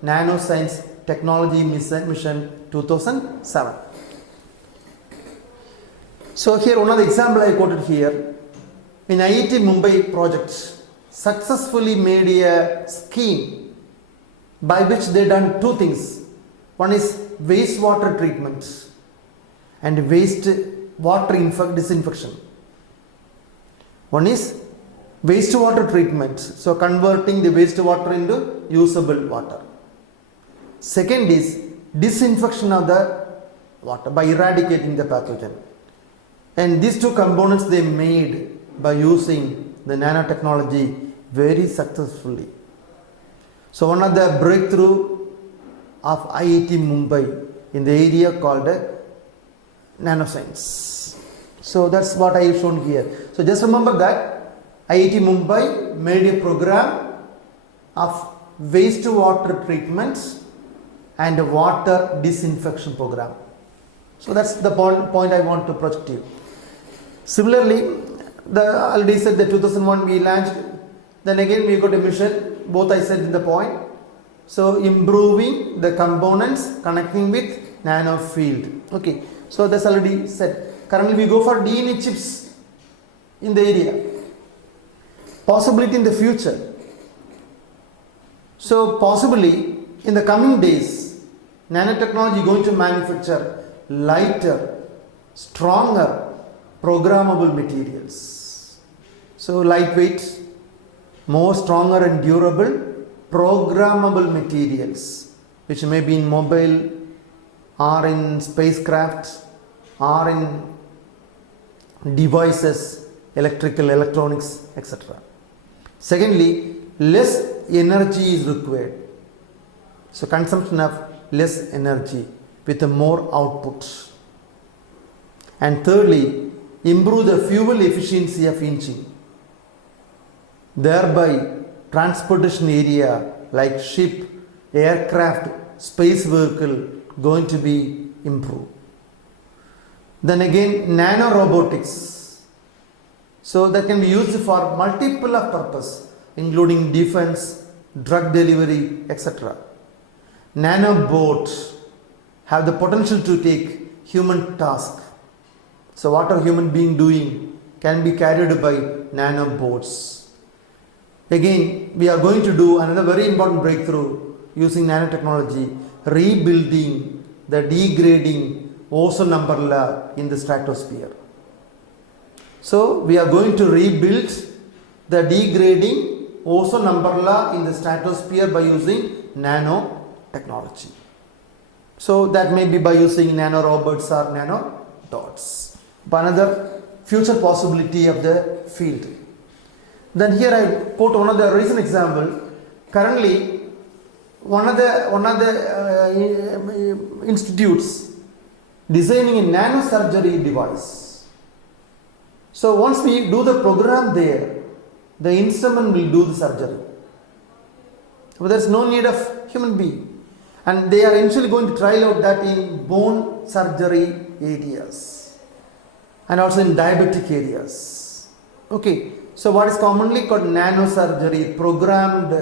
Nanoscience Technology Mission 2007. So here one of the example I quoted here, in IIT Mumbai project successfully made a scheme by which they done two things. One is wastewater treatment and wastewater disinfection. One is wastewater treatment, so converting the wastewater into usable water. Second is disinfection of the water by eradicating the pathogen. And these two components they made by using the nanotechnology very successfully. So one of the breakthrough of IIT Mumbai in the area called nanoscience. So that's what I have shown here. So just remember that IIT Mumbai made a program of wastewater treatment and water disinfection program. So that's the point I want to project you. Similarly, I already said the 2001 we launched, then again we got a mission, both I said in the point. So improving the components connecting with nano field. Okay, so that's already said. Currently we go for DNA chips in the area. Possibility in the future. So possibly in the coming days, nanotechnology going to manufacture lighter, stronger, programmable materials. So lightweight, more stronger and durable, programmable materials which may be in mobile or in spacecraft or in devices, electrical, electronics, etc. Secondly, less energy is required. So consumption of less energy with a more output. And thirdly, improve the fuel efficiency of engine. Thereby, transportation area like ship, aircraft, space vehicle going to be improved. Then again, nano robotics. So that can be used for multiple of purpose, including defense, drug delivery, etc. Nanobots have the potential to take human task. So what are human being doing can be carried by nanobots. Again, we are going to do another very important breakthrough using nanotechnology, rebuilding the degrading ozone umbrella in the stratosphere. So we are going to rebuild the degrading ozone umbrella in the stratosphere by using nanotechnology. So that may be by using nanorobots or nanodots. Another future possibility of the field. Then here I quote one of the recent example. Currently, one of the institutes designing a nanosurgery device. So once we do the program there, the instrument will do the surgery. So there is no need of human being, and they are eventually going to trial out that in bone surgery areas and also in diabetic areas. Okay, so what is commonly called nanosurgery, programmed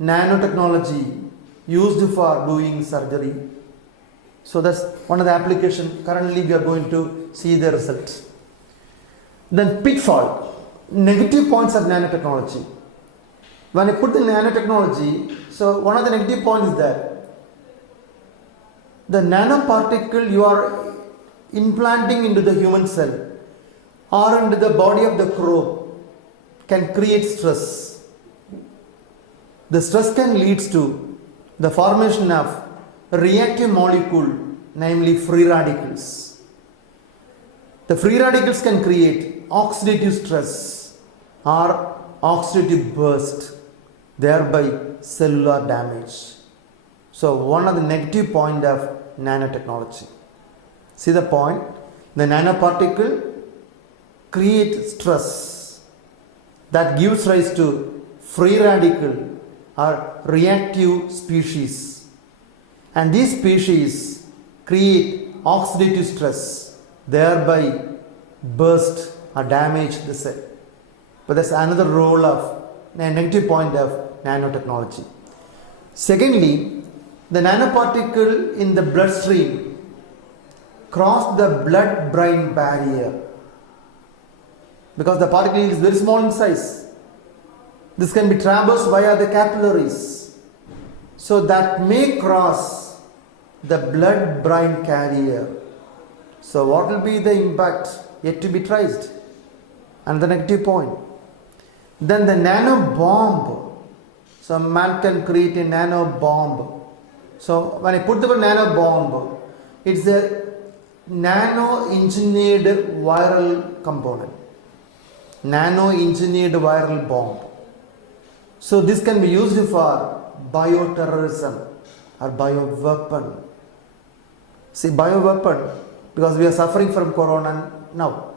nanotechnology used for doing surgery. So that's one of the applications. Currently we are going to see the result. Then pitfall, negative points of nanotechnology. When I put the nanotechnology, so one of the negative points is that the nanoparticle you are implanting into the human cell or into the body of the crow can create stress. the stress can lead to the formation of a reactive molecule, namely free radicals. The free radicals can create oxidative stress or oxidative burst, thereby cellular damage. So one of the negative point of nanotechnology. See the point? The nanoparticle creates stress that gives rise to free radical or reactive species, and these species create oxidative stress, thereby burst or damage the cell. But that's another role of a negative point of nanotechnology. Secondly, the nanoparticle in the bloodstream cross the blood-brain barrier because the particle is very small in size. This can be traversed via the capillaries, so that may cross the blood-brain carrier. So what will be the impact yet to be traced? And the negative point. Then the nano bomb. So man can create a nano bomb. So when I put the word nano bomb, it's a nano engineered viral component. Nano engineered viral bomb. So this can be used for bioterrorism or bioweapon. See, bioweapon, because we are suffering from corona now.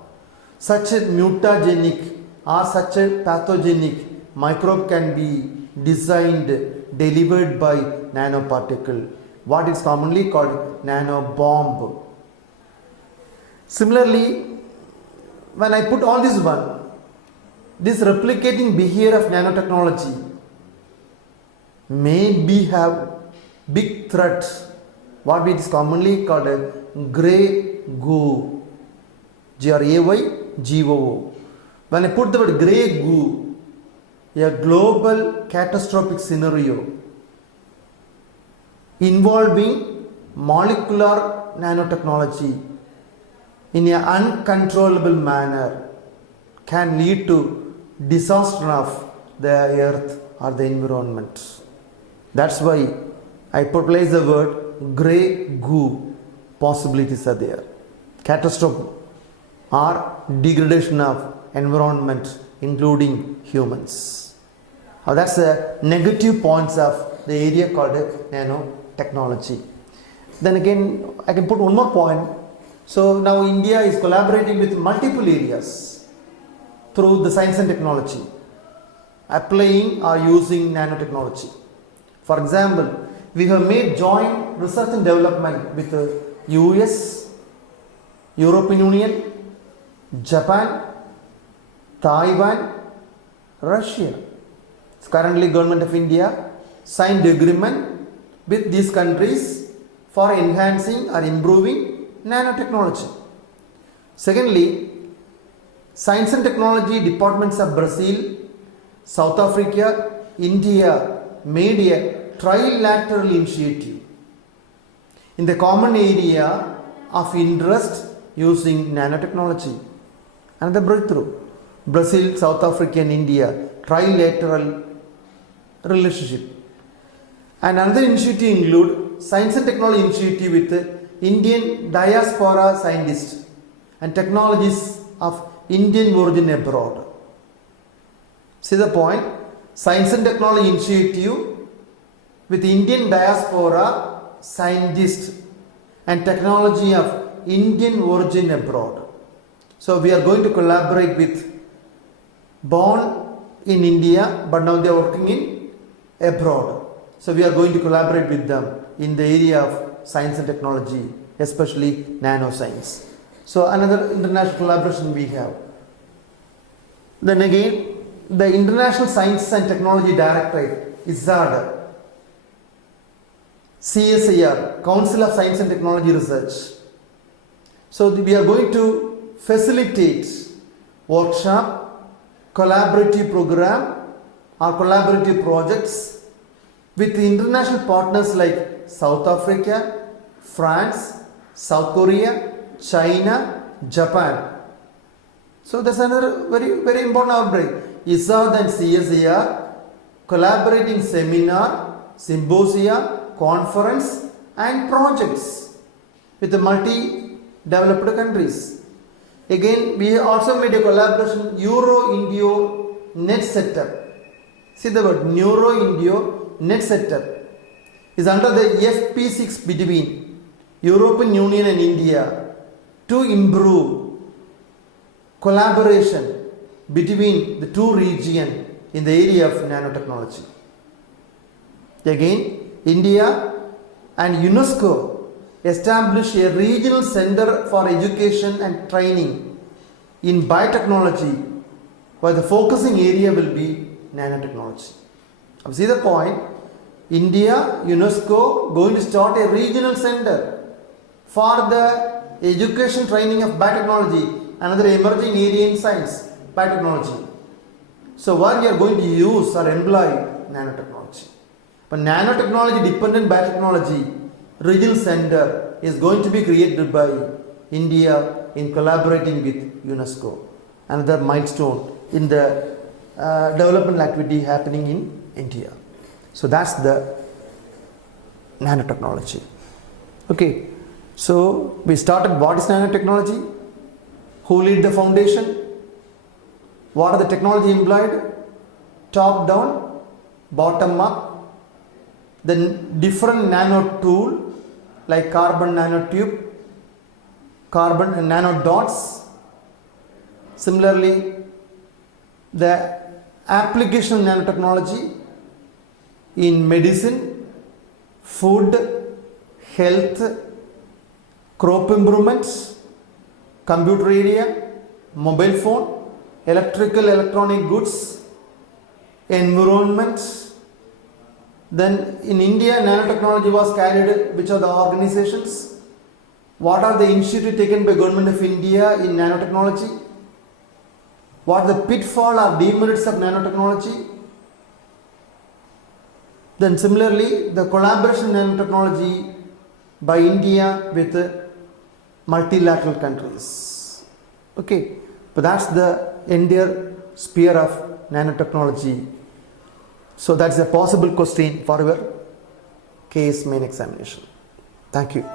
Such a mutagenic or such a pathogenic microbe can be designed, delivered by nanoparticle, what is commonly called nano bomb. Similarly, when I put all this one, this replicating behavior of nanotechnology may be have big threat, what it is commonly called a grey goo, GRAYGOO. When I put the word grey goo, a global catastrophic scenario involving molecular nanotechnology in an uncontrollable manner can lead to disaster of the earth or the environment. That's why I place the word grey goo. Possibilities are there. Catastrophe or degradation of environment, including humans. Now that's the negative points of the area called nanotechnology. Then again, I can put one more point. So now India is collaborating with multiple areas through the science and technology, applying or using nanotechnology. For example, we have made joint research and development with the US, European Union, Japan, Taiwan, Russia. So currently, Government of India signed agreement with these countries for enhancing or improving nanotechnology. Secondly, science and technology departments of Brazil, South Africa, India made a trilateral initiative in the common area of interest using nanotechnology. Another breakthrough. Brazil, South Africa and India trilateral relationship. And another initiative include science and technology initiative with Indian diaspora scientists and technologists of Indian origin abroad. See the point? Science and technology initiative with Indian diaspora scientists and technology of Indian origin abroad. So we are going to collaborate with born in India but now they are working in abroad. So we are going to collaborate with them in the area of science and technology, especially nanoscience. So another international collaboration we have. Then again, the International Science and Technology Directorate, ISAD, CSIR, Council of Science and Technology Research. So we are going to facilitate workshop, collaborative program or collaborative projects with international partners like South Africa, France, South Korea, China, Japan. So that's another very important outbreak. ISAD and CSIR collaborating seminar, symposia, conference and projects with the multi-developed countries. Again, we also made a collaboration Euro-Indio net setup. See the word Euro-Indio net setup is under the FP6 between European Union and India to improve collaboration between the two regions in the area of nanotechnology. Again, India and UNESCO established a regional center for education and training in biotechnology, where the focusing area will be nanotechnology. See the point? India, UNESCO going to start a regional center for the education training of biotechnology, another emerging area in science, biotechnology. So where we are going to use or employ nanotechnology. But nanotechnology dependent biotechnology regional center is going to be created by India in collaborating with UNESCO. Another milestone in the development activity happening in India. So that's the nanotechnology. Okay, so we started what is nanotechnology, who lead the foundation, what are the technology employed, top down, bottom up, then different nano tool like carbon nanotube, carbon and nanodots. Similarly, the application of nanotechnology in medicine, food, health, crop improvements, computer area, mobile phone, electrical electronic goods, environment. Then in India, nanotechnology was carried, which are the organizations? What are the initiatives taken by Government of India in nanotechnology? What are the pitfall or demerits of nanotechnology? Then similarly, the collaboration in nanotechnology by India with multilateral countries. Okay, but that's the entire sphere of nanotechnology. So that's a possible question for your case main examination. Thank you.